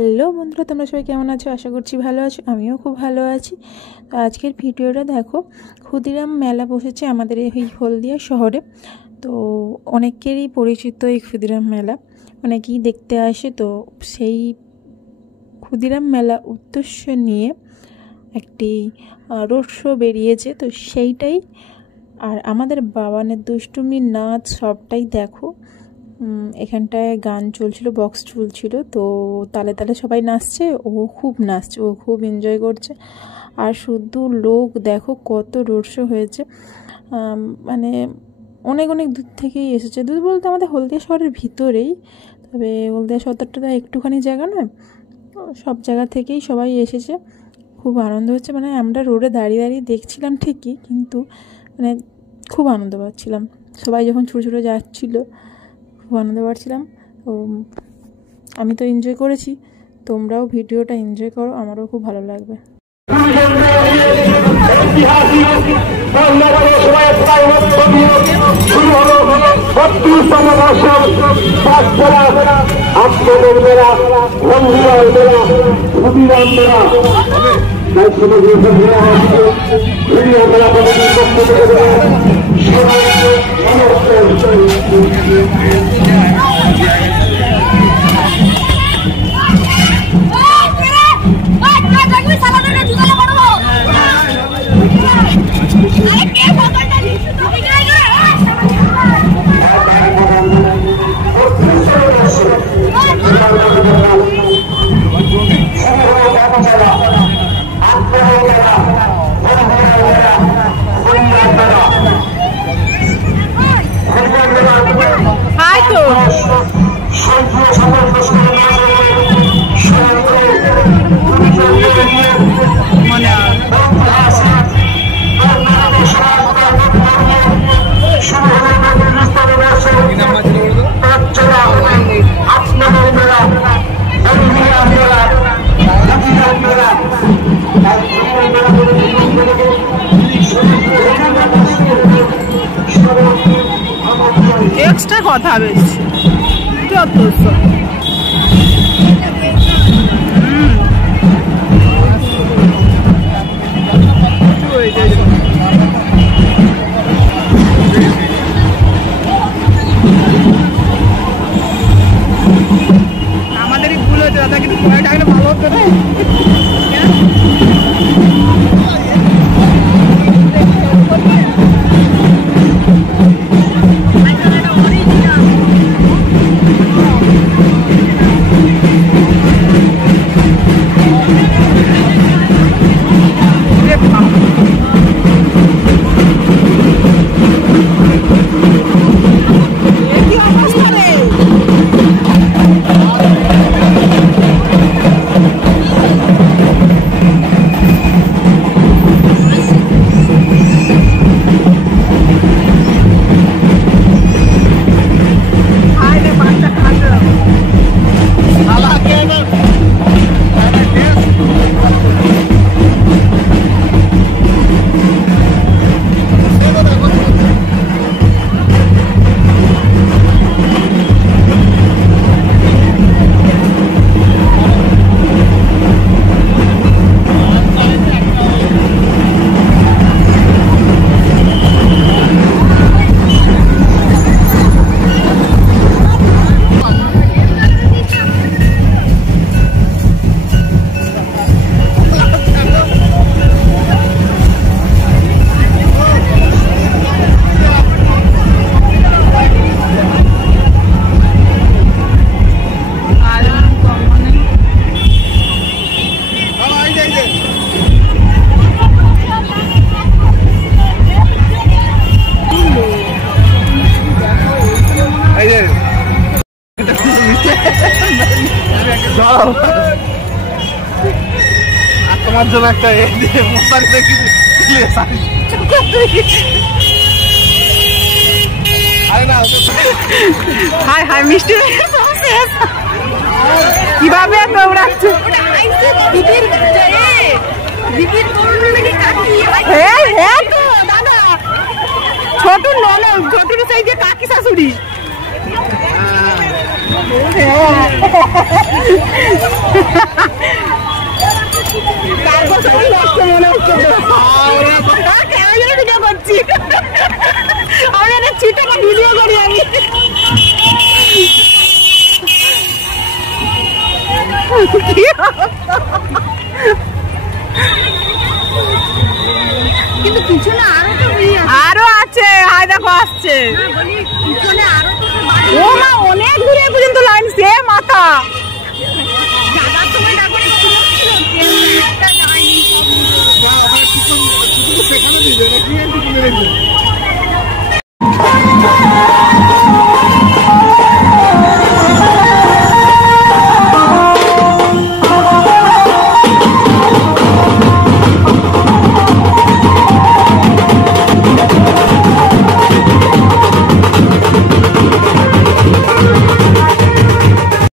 Hello বন্ধুরা, তোমরা সবাই কেমন আছো? আশা করছি ভালো আছো। আমিও খুব ভালো আছি। তো আজকের ভিডিওটা দেখো, ক্ষুদিরাম মেলা বসেছে আমাদের এই হলদিয়া শহরে। তো অনেকেরই পরিচিত এই ক্ষুদিরাম মেলা, অনেকেই দেখতে আসে। তো সেই ক্ষুদিরাম মেলা উদ্দেশ্য নিয়ে একটি রোড শো বেরিয়েছে, তো সেইটাই। আর আমাদের বাবানের দুষ্টুমি, নাচ সবটাই দেখো। এখানটায় গান চলছিল, বক্স চলছিল, তো তালে তালে সবাই নাচছে। ও খুব নাচছে, ও খুব এনজয় করছে। আর শুধু লোক দেখো, কত রোড শো হয়েছে। মানে অনেক অনেক দূর থেকেই এসেছে। দূর বলতে আমাদের হলদিয়া শহরের ভিতরেই, তবে হলদিয়া শহরটা একটুখানি জায়গা নয়, সব জায়গা থেকেই সবাই এসেছে। খুব আনন্দ হচ্ছে। মানে আমরা রোডে দাঁড়িয়ে দাঁড়িয়ে দেখছিলাম ঠিকই, কিন্তু মানে খুব আনন্দ পাচ্ছিলাম। সবাই যখন ছুটে ছুটে যাচ্ছিলো, খুব আনন্দ পাচ্ছিলাম। তো আমি তো এনজয় করেছি, তোমরাও ভিডিওটা এনজয় করো, আমারও খুব ভালো লাগবে। এক্সট্রা কথা বেশি যথেষ্ট। আমাদেরই ভুল হয়েছে দাদা, কিন্তু পরে ডাকলে ভালো হতো না। তোমার জন্য একটা হাই হাই মিষ্টি কিভাবে দৌড়াচ্ছ? ছোট ননদ, ছোটুর সাইজে কাকি শাশুড়ি। কিন্তু পিছনে আরো আছে, হাই দেখো আসছে। ও মা, অনেক দূরে পর্যন্ত লাইন, সে মাথা। সেখানে দিবে নাকি